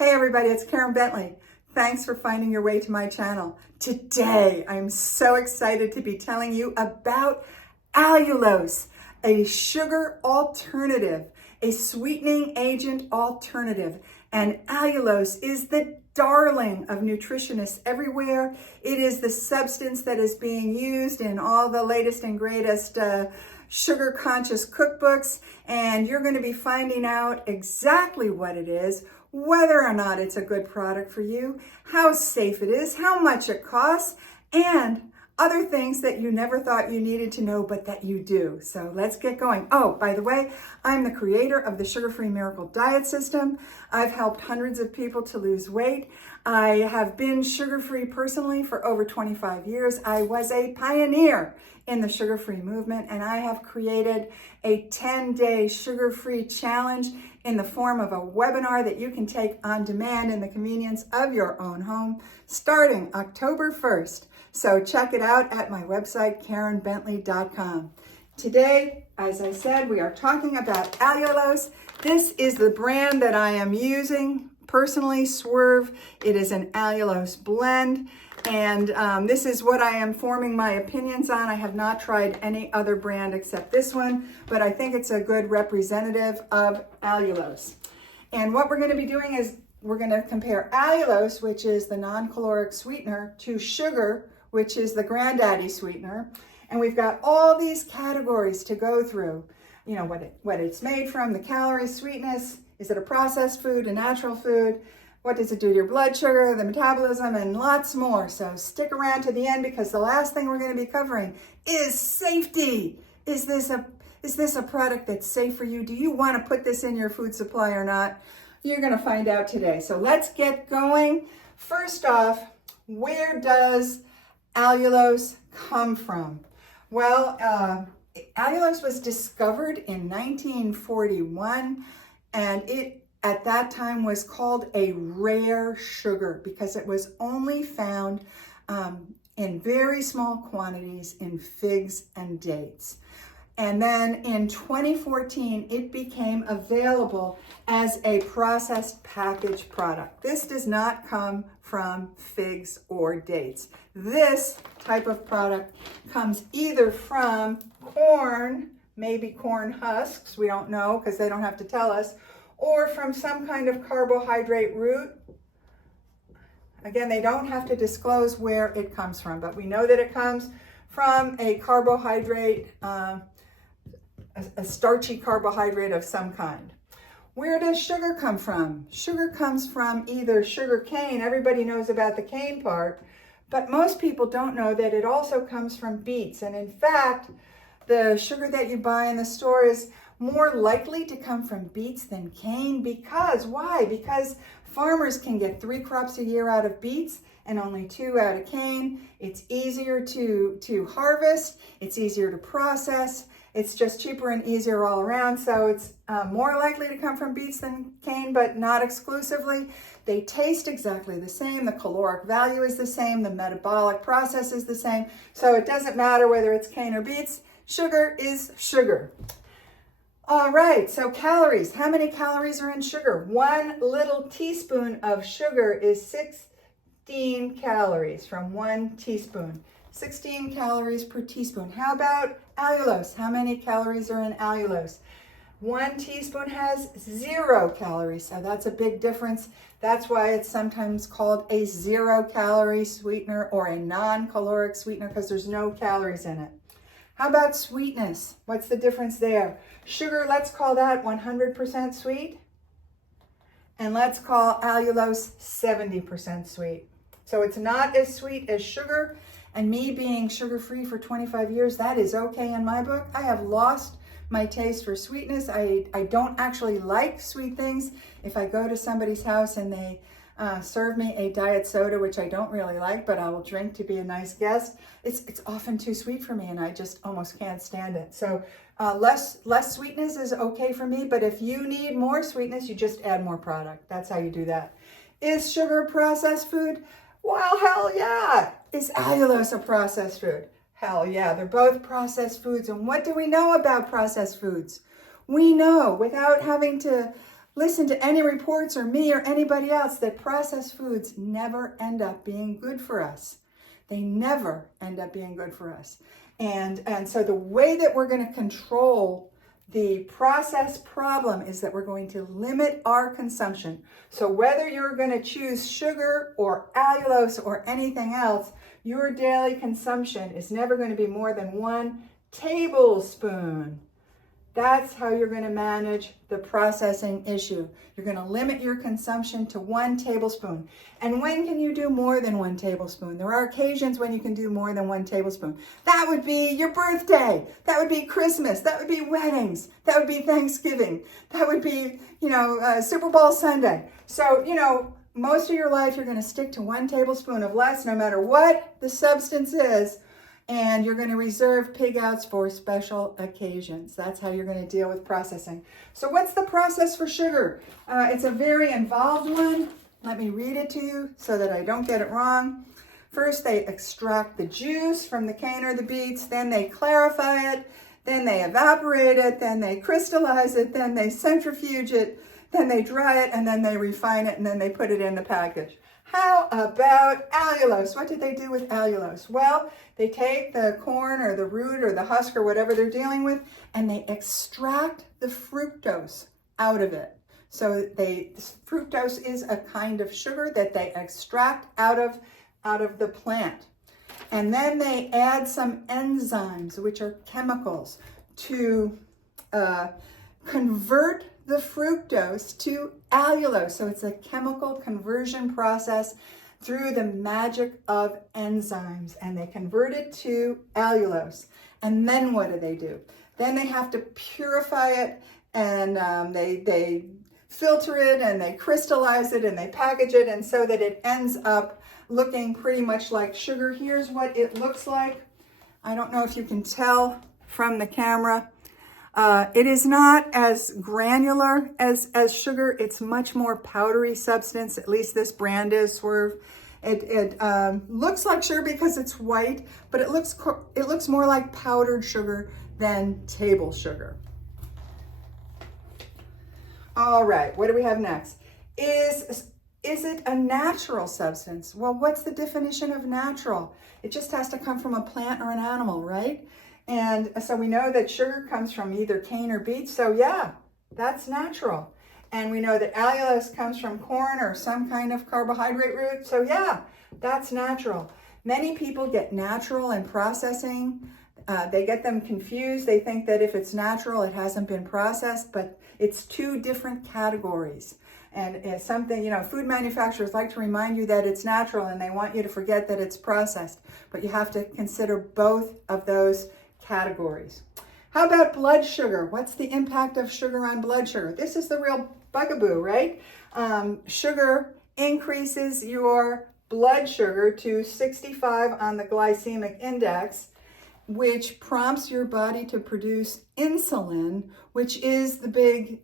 Hey everybody, it's Karen Bentley. Thanks for finding your way to my channel. Today, I'm so excited to be telling you about allulose, a sugar alternative, a sweetening agent alternative. And allulose is the darling of nutritionists everywhere. It is the substance that is being used in all the latest and greatest sugar conscious cookbooks. And you're going to be finding out exactly what it is, whether or not it's a good product for you, how safe it is, how much it costs, and other things that you never thought you needed to know, but that you do. So let's get going. Oh, by the way, I'm the creator of the Sugar-Free Miracle Diet System. I've helped hundreds of people to lose weight. I have been sugar-free personally for over 25 years. I was a pioneer in the sugar-free movement, and I have created a 10-day sugar-free challenge in the form of a webinar that you can take on demand in the convenience of your own home starting October 1st. So check it out at my website, KarenBentley.com. Today, as I said, we are talking about allulose. This is the brand that I am using personally, Swerve. It is an allulose blend. And this is what I am forming my opinions on. I have not tried any other brand except this one, but I think it's a good representative of allulose. And what we're going to be doing is we're going to compare allulose, which is the non-caloric sweetener, to sugar, which is the granddaddy sweetener. And we've got all these categories to go through. You know, what it's made from, the calories, sweetness, is it a processed food, a natural food? What does it do to your blood sugar, the metabolism, and lots more. So stick around to the end because the last thing we're going to be covering is safety. Is this a product that's safe for you? Do you want to put this in your food supply or not? You're going to find out today. So let's get going. First off, where does allulose come from? Well, allulose was discovered in 1941, and it at that time was called a rare sugar because it was only found in very small quantities in figs and dates. And then in 2014, it became available as a processed packaged product. This does not come from figs or dates. This type of product comes either from corn, maybe corn husks, we don't know because they don't have to tell us, or from some kind of carbohydrate root. Again, they don't have to disclose where it comes from, but we know that it comes from a carbohydrate, a starchy carbohydrate of some kind. Where does sugar come from? Sugar comes from either sugar cane, everybody knows about the cane part, but most people don't know that it also comes from beets. And in fact, the sugar that you buy in the store is more likely to come from beets than cane. Because, why? Because farmers can get 3 crops a year out of beets and only 2 out of cane. It's easier to harvest, it's easier to process, it's just cheaper and easier all around. So it's more likely to come from beets than cane, but not exclusively. They taste exactly the same, the caloric value is the same, the metabolic process is the same. So it doesn't matter whether it's cane or beets, sugar is sugar. All right, so calories. How many calories are in sugar? 1 little teaspoon of sugar is 16 calories from 1 teaspoon. 16 calories per teaspoon. How about allulose? How many calories are in allulose? 1 teaspoon has 0 calories, so that's a big difference. That's why it's sometimes called a zero-calorie sweetener or a non-caloric sweetener because there's no calories in it. How about sweetness? What's the difference there? Sugar, let's call that 100% sweet. And let's call allulose 70% sweet. So it's not as sweet as sugar. And me being sugar-free for 25 years, that is okay in my book. I have lost my taste for sweetness. I don't actually like sweet things. If I go to somebody's house and they serve me a diet soda, which I don't really like, but I will drink to be a nice guest, it's often too sweet for me and I just almost can't stand it. So less sweetness is okay for me, but if you need more sweetness, you just add more product. That's how you do that. Is sugar processed food? Well, hell yeah. Is allulose a processed food? Hell yeah, they're both processed foods. And what do we know about processed foods? We know, without having to listen to any reports or me or anybody else that processed foods never end up being good for us. They never end up being good for us. And so the way that we're going to control the process problem is that we're going to limit our consumption. So whether you're going to choose sugar or allulose or anything else, your daily consumption is never going to be more than 1 tablespoon. That's how you're going to manage the processing issue. You're going to limit your consumption to 1 tablespoon. And when can you do more than 1 tablespoon? There are occasions when you can do more than 1 tablespoon. That would be your birthday. That would be Christmas. That would be weddings. That would be Thanksgiving. That would be, Super Bowl Sunday. So, most of your life you're going to stick to 1 tablespoon of less no matter what the substance is. And you're going to reserve pig outs for special occasions. That's how you're going to deal with processing. So what's the process for sugar? It's a very involved one. Let me read it to you so that I don't get it wrong. First, they extract the juice from the cane or the beets. Then they clarify it. Then they evaporate it. Then they crystallize it. Then they centrifuge it. Then they dry it. And then they refine it. And then they put it in the package. How about allulose? What did they do with allulose? Well, they take the corn or the root or the husk or whatever they're dealing with, and they extract the fructose out of it. So fructose is a kind of sugar that they extract out of the plant. And then they add some enzymes, which are chemicals, to convert the fructose to allulose. So it's a chemical conversion process through the magic of enzymes, and they convert it to allulose. And then what do? Then they have to purify it, and they filter it, and they crystallize it, and they package it, and so that it ends up looking pretty much like sugar. Here's what it looks like. I don't know if you can tell from the camera. It is not as granular as sugar. It's much more powdery substance. At least this brand is Swerve. It looks like sugar because it's white, but it looks more like powdered sugar than table sugar. All right, what do we have next? Is it a natural substance? Well, what's the definition of natural? It just has to come from a plant or an animal, right? And so we know that sugar comes from either cane or beets. So yeah, that's natural. And we know that allulose comes from corn or some kind of carbohydrate root. So yeah, that's natural. Many people get natural and processing. They get them confused. They think that if it's natural, it hasn't been processed, but it's 2 different categories. And it's something, food manufacturers like to remind you that it's natural, and they want you to forget that it's processed. But you have to consider both of those categories. How about blood sugar? What's the impact of sugar on blood sugar? This is the real bugaboo, right? Sugar increases your blood sugar to 65 on the glycemic index, which prompts your body to produce insulin, which is the big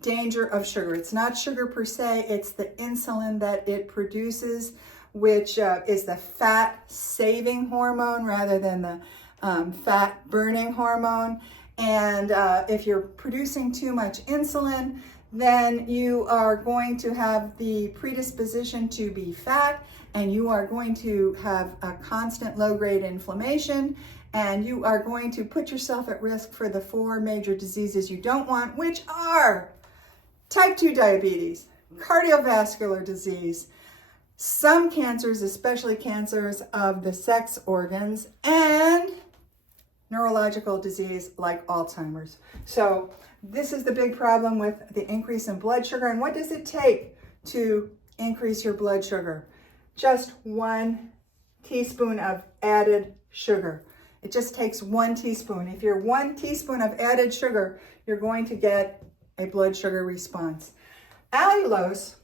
danger of sugar. It's not sugar per se, it's the insulin that it produces, which is the fat-saving hormone rather than the fat-burning hormone. And if you're producing too much insulin, then you are going to have the predisposition to be fat, and you are going to have a constant low-grade inflammation, and you are going to put yourself at risk for the 4 major diseases you don't want, which are type 2 diabetes, cardiovascular disease, some cancers, especially cancers of the sex organs, and neurological disease like Alzheimer's. So this is the big problem with the increase in blood sugar. And what does it take to increase your blood sugar? Just 1 teaspoon of added sugar. It just takes 1 teaspoon. If you're 1 teaspoon of added sugar, you're going to get a blood sugar response. Allulose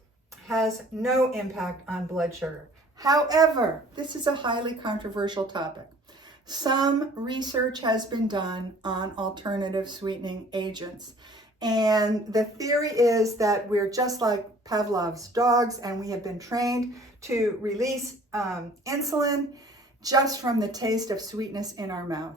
has no impact on blood sugar. However, this is a highly controversial topic. Some research has been done on alternative sweetening agents. And the theory is that we're just like Pavlov's dogs, and we have been trained to release insulin just from the taste of sweetness in our mouth.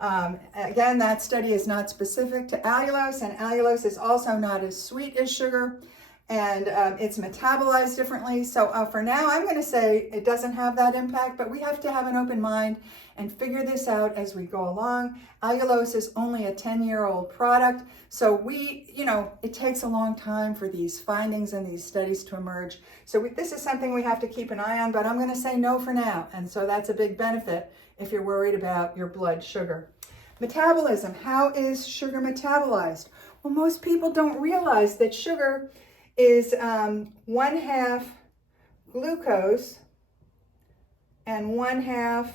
Again, that study is not specific to allulose, and allulose is also not as sweet as sugar, and it's metabolized differently. So for now, I'm going to say it doesn't have that impact, but we have to have an open mind and figure this out as we go along. Allulose is only a 10-year-old product, so it takes a long time for these findings and these studies to emerge. So this is something we have to keep an eye on, but I'm going to say no for now, and so that's a big benefit if you're worried about your blood sugar. Metabolism. How is sugar metabolized? Well, most people don't realize that sugar is 1/2 glucose and 1/2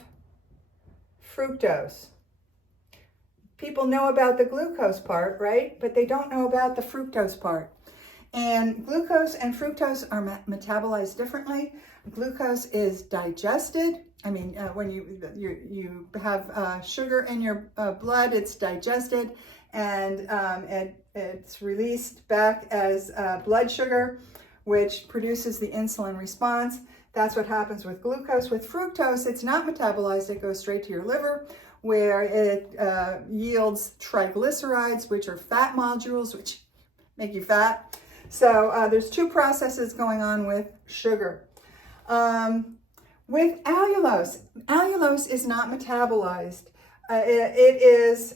fructose. People know about the glucose part, right? But they don't know about the fructose part. And glucose and fructose are metabolized differently. Glucose is digested. I mean, when you have sugar in your blood, it's digested, and it's released back as blood sugar, which produces the insulin response. That's what happens with glucose. With fructose, it's not metabolized. It goes straight to your liver, where it yields triglycerides, which are fat molecules, which make you fat. So there's two processes going on with sugar. With allulose, allulose is not metabolized. It is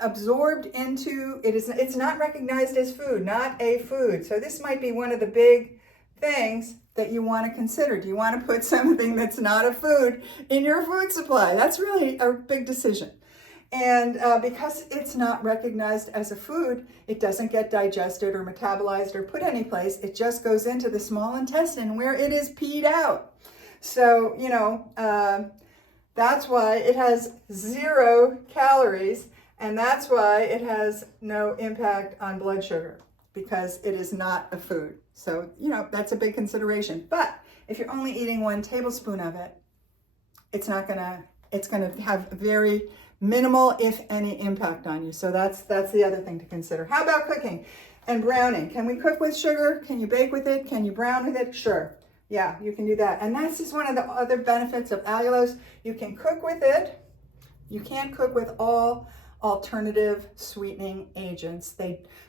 absorbed into, it's not recognized as food, not a food. So this might be one of the big things that you want to consider. Do you want to put something that's not a food in your food supply? That's really a big decision. And because it's not recognized as a food, it doesn't get digested or metabolized or put anyplace. It just goes into the small intestine where it is peed out. So, that's why it has 0 calories, and that's why it has no impact on blood sugar, because it is not a food. So, that's a big consideration. But if you're only eating 1 tablespoon of it, it's going to have very minimal, if any, impact on you. So that's the other thing to consider. How about cooking and browning? Can we cook with sugar? Can you bake with it? Can you brown with it? Sure. Yeah, you can do that. And that's just one of the other benefits of allulose. You can cook with it. You can't cook with all alternative sweetening agents.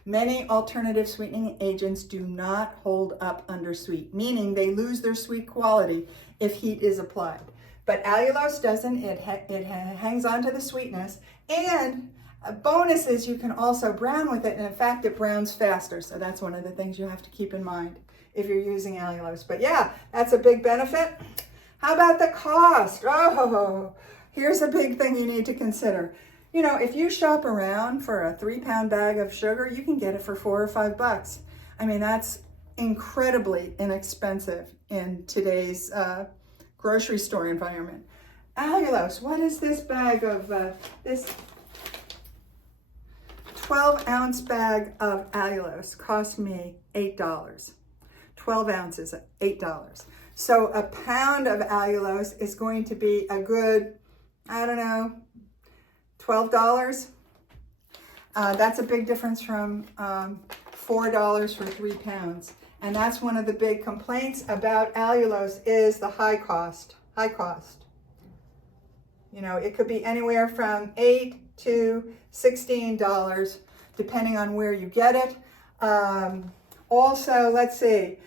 Many alternative sweetening agents do not hold up under sweet, meaning they lose their sweet quality if heat is applied. But allulose doesn't. It hangs on to the sweetness. And a bonus is you can also brown with it. And in fact, it browns faster. So that's one of the things you have to keep in mind if you're using allulose. But yeah, that's a big benefit. How about the cost? Oh, here's a big thing you need to consider. If you shop around for a 3-pound bag of sugar, you can get it for $4 or $5. I mean, that's incredibly inexpensive in today's grocery store environment. Allulose, what is this bag of, this 12-ounce bag of allulose cost me $8. 12 ounces at $8. So a pound of allulose is going to be a good, $12. That's a big difference from $4 for 3 pounds. And that's one of the big complaints about allulose is the high cost. It could be anywhere from $8 to $16, depending on where you get it. Also, let's see,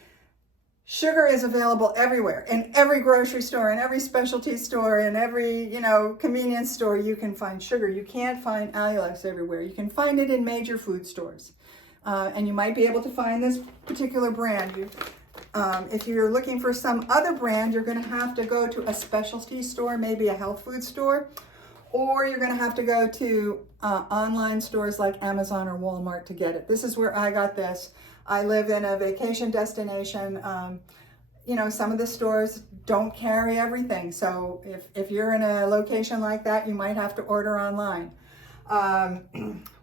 sugar is available everywhere, in every grocery store, in every specialty store, in every, convenience store. You can find sugar. You can't find allulose everywhere. You can find it in major food stores. And you might be able to find this particular brand. If you're looking for some other brand, you're going to have to go to a specialty store, maybe a health food store, or you're going to have to go to online stores like Amazon or Walmart to get it. This is where I got this. I live in a vacation destination. Some of the stores don't carry everything. So if you're in a location like that, you might have to order online.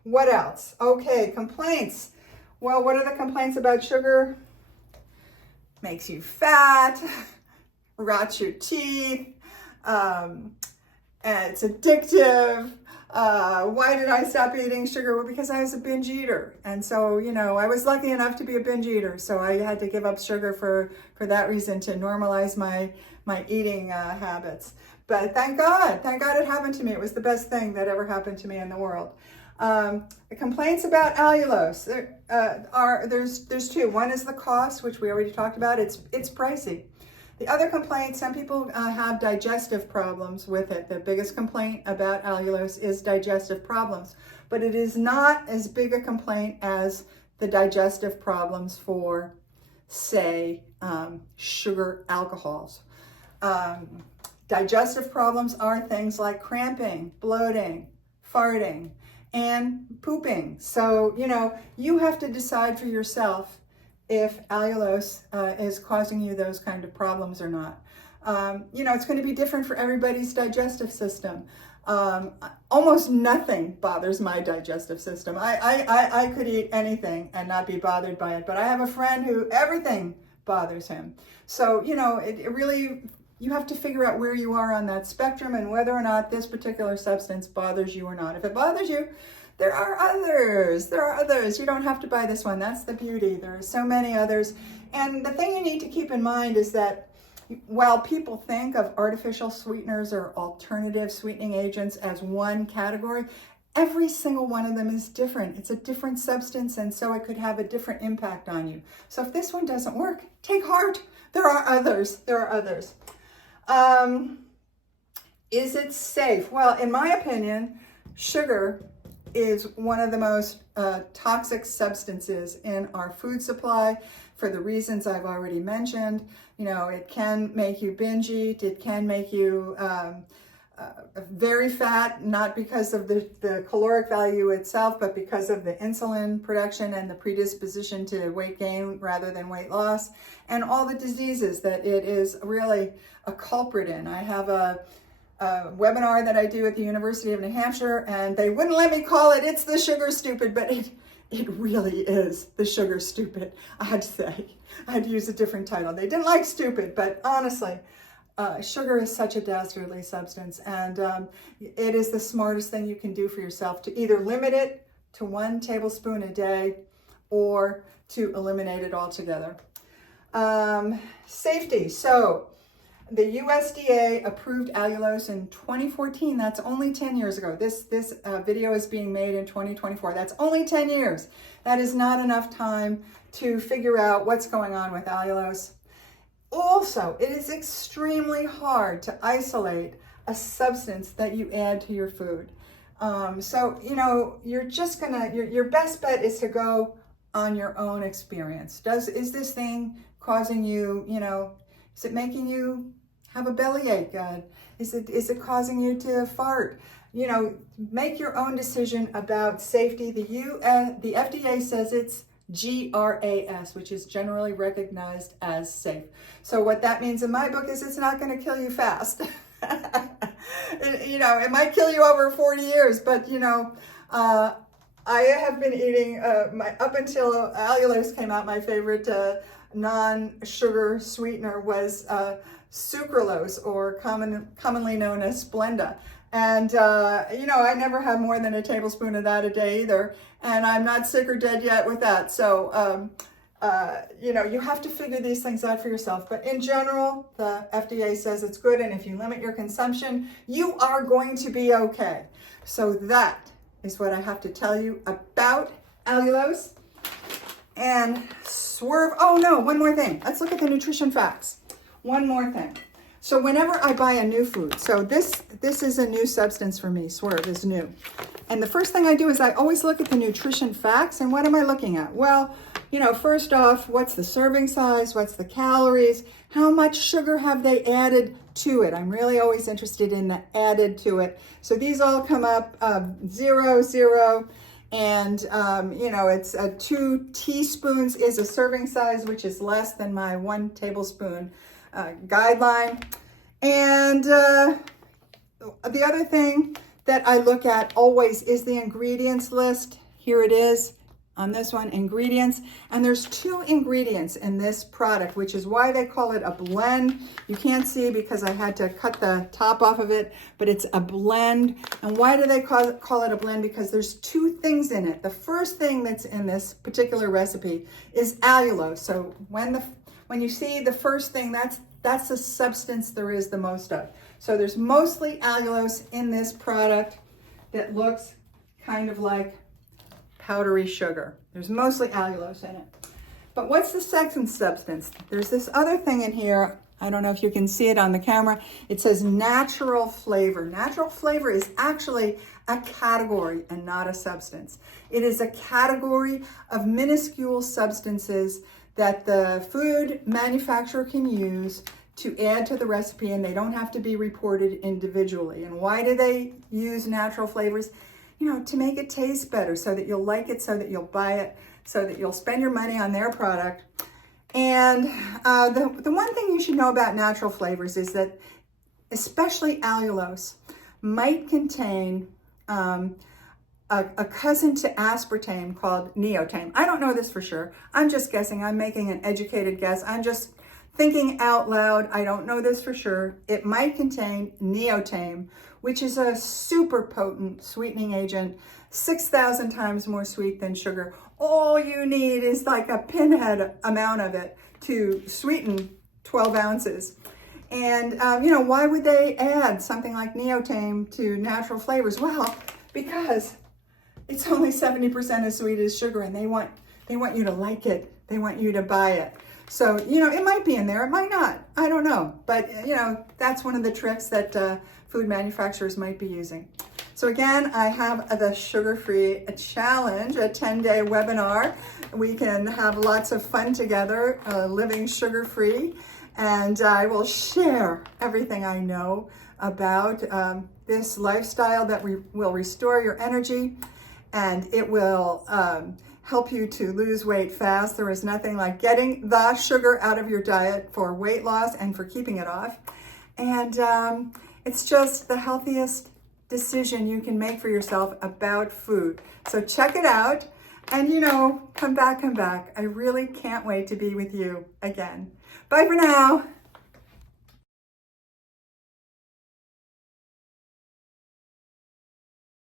What else? Okay, complaints. Well, what are the complaints about sugar? Makes you fat, rots your teeth, and it's addictive. Why did I stop eating sugar? Well, because I was a binge eater. And so, I was lucky enough to be a binge eater. So I had to give up sugar for that reason, to normalize my eating habits. But thank God it happened to me. It was the best thing that ever happened to me in the world. The complaints about allulose, there's two. One is the cost, which we already talked about. It's pricey. The other complaint, some people have digestive problems with it. The biggest complaint about allulose is digestive problems, but it is not as big a complaint as the digestive problems for, say, sugar alcohols. Digestive problems are things like cramping, bloating, farting, and pooping. So, you have to decide for yourself if allulose is causing you those kind of problems or not. It's going to be different for everybody's digestive system. Almost nothing bothers my digestive system. I could eat anything and not be bothered by it, but I have a friend who everything bothers him. So, it really, you have to figure out where you are on that spectrum and whether or not this particular substance bothers you or not. If it bothers you, there are others. You don't have to buy this one. That's the beauty. There are so many others. And the thing you need to keep in mind is that while people think of artificial sweeteners or alternative sweetening agents as one category, every single one of them is different. It's a different substance, and so it could have a different impact on you. So if this one doesn't work, take heart. There are others. Is it safe? Well, in my opinion, sugar is one of the most toxic substances in our food supply for the reasons I've already mentioned. It can make you binge eat. It can make you very fat, not because of the caloric value itself, but because of the insulin production and the predisposition to weight gain rather than weight loss, and all the diseases that it is really a culprit in. I have a webinar that I do at the University of New Hampshire, and they wouldn't let me call it "It's the Sugar Stupid," but it really is the sugar stupid. I had to say, I had to use a different title. They didn't like stupid, but honestly, sugar is such a dastardly substance, and it is the smartest thing you can do for yourself to either limit it to 1 tablespoon a day or to eliminate it altogether. Safety. So the USDA approved allulose in 2014. That's only 10 years ago. This video is being made in 2024. That's only 10 years. That is not enough time to figure out what's going on with allulose. Also, it is extremely hard to isolate a substance that you add to your food. So, you're just your best bet is to go on your own experience. Is this thing causing you, is it making you have a bellyache? Is it causing you to fart? Make your own decision about safety. The FDA says it's GRAS, which is generally recognized as safe. So what that means in my book is it's not going to kill you fast. It might kill you over 40 years, but I have been eating up until allulose came out. My favorite non-sugar sweetener was sucralose, or commonly known as Splenda. And, I never have more than a tablespoon of that a day either. And I'm not sick or dead yet with that. So, you have to figure these things out for yourself. But in general, the FDA says it's good. And if you limit your consumption, you are going to be okay. So that is what I have to tell you about allulose and Swerve. Oh no, one more thing. Let's look at the nutrition facts. One more thing. So whenever I buy a new food, so this is a new substance for me. Swerve is new. And the first thing I do is I always look at the nutrition facts. And what am I looking at? Well, first off, what's the serving size? What's the calories? How much sugar have they added to it? I'm really always interested in the added to it. So these all come up 0, 0. And, it's 2 teaspoons is a serving size, which is less than my 1 tablespoon guideline. And the other thing that I look at always is the ingredients list. Here it is on this one, ingredients. And there's 2 ingredients in this product, which is why they call it a blend. You can't see because I had to cut the top off of it, but it's a blend. And why do they call it a blend? Because there's 2 things in it. The first thing that's in this particular recipe is allulose. So when you see the first thing, that's the substance there is the most of. So there's mostly allulose in this product that looks kind of like powdery sugar. There's mostly allulose in it. But what's the second substance? There's this other thing in here. I don't know if you can see it on the camera. It says natural flavor. Natural flavor is actually a category and not a substance. It is a category of minuscule substances that the food manufacturer can use to add to the recipe, and they don't have to be reported individually. And why do they use natural flavors? You know, to make it taste better, so that you'll like it, so that you'll buy it, so that you'll spend your money on their product. And the one thing you should know about natural flavors is that especially allulose might contain a cousin to aspartame called neotame. I don't know this for sure. I'm just guessing. I'm making an educated guess. I'm just thinking out loud. I don't know this for sure. It might contain neotame, which is a super potent sweetening agent, 6,000 times more sweet than sugar. All you need is like a pinhead amount of it to sweeten 12 ounces. And, you know, why would they add something like neotame to natural flavors? Well, because it's only 70% as sweet as sugar, and they want you to like it. They want you to buy it. So, you know, it might be in there, it might not. I don't know. But, you know, that's one of the tricks that food manufacturers might be using. So again, I have the Sugar-Free Challenge, a 10-day webinar. We can have lots of fun together, living sugar-free. And I will share everything I know about this lifestyle that will restore your energy, and it will help you to lose weight fast. There is nothing like getting the sugar out of your diet for weight loss and for keeping it off. And it's just the healthiest decision you can make for yourself about food. So check it out, and you know, come back. I really can't wait to be with you again. Bye for now.